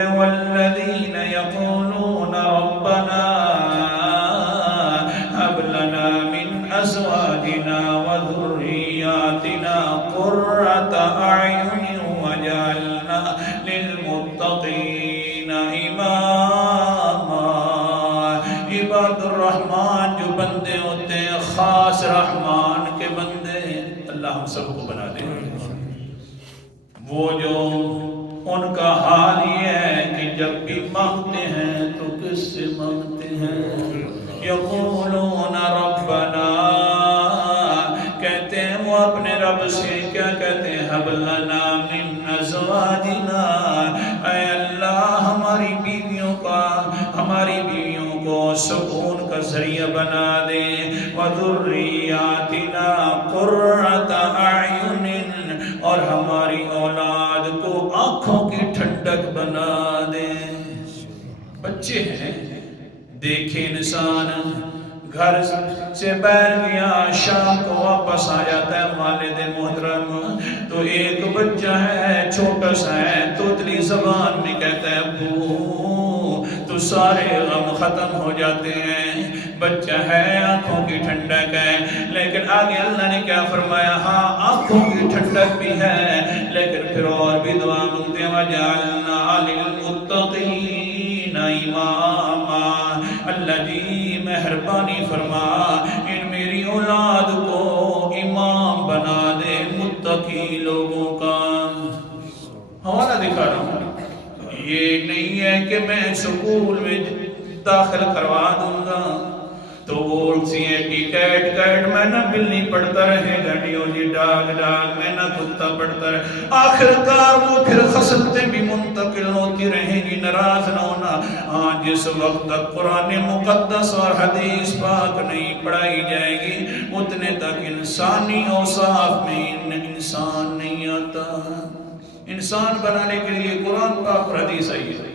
والذين يقولون ربنا هب لنا من أزواجنا وذرياتنا قرة أعين واجعلنا للمتقين إماما. عباد الرحمن جو بندے ہوتے ہیں خاص رحمان کے بندے، اللہ ہم سب کو بنا دے. وہ جو ان کا حال یہ ہے کہ جب بھی مانگتے ہیں تو کس سے مانگتے ہیں؟ یقولون ربنا، کہتے ہیں وہ اپنے رب سے کیا کہتے ہیں؟ ہب لنا من ازواجنا، اے اللہ ہماری بیویوں کو سکون کا ذریعہ بنا دے. وذریاتنا قرۃ اعین، اور ہماری اولاد کو آنکھوں کی ٹھنڈک بنا دے. بچے ہیں، دیکھیں انسان گھر سے باہر گیا، شام کو واپس آ جاتا ہے والد محترم، تو ایک بچہ ہے چھوٹا سا ہے، توتلی زبان میں کہتا ہے ابو، تو سارے غم ختم ہو جاتے ہیں. بچہ ہے، آنکھوں کی ٹھنڈک ہے، لیکن آگے اللہ نے کیا فرمایا؟ ہاں آنکھوں کی ٹھنڈک بھی ہے، لیکن پھر اور بھی دعا مانگتے ہیں وَجَعَلْنَا لِلْمُتَّقِينَ إِمَامًا. اللہ جی مہربانی فرما، ان میری اولاد کو امام بنا دے متقی لوگوں کا. حوالہ دکھا رہا ہوں، یہ نہیں ہے کہ میں سکول میں داخل کروا دوں گا تو بولتی ہے ٹکٹ میں نہ بلی پڑتا رہے گا، ڈیولی ڈاگ میں نہ کتا پڑتا رہے. آخر کار وہ پھر خصلتیں بھی منتقل ہوتی رہیں گی، ناراض نہ ہونا. جس وقت تک قرآن مقدس اور حدیث پاک نہیں پڑھائی جائے گی اتنے تک انسانی اوصاف میں انسان نہیں آتا. انسان بنانے کے لیے قرآن پاک اور حدیث آئی ہے.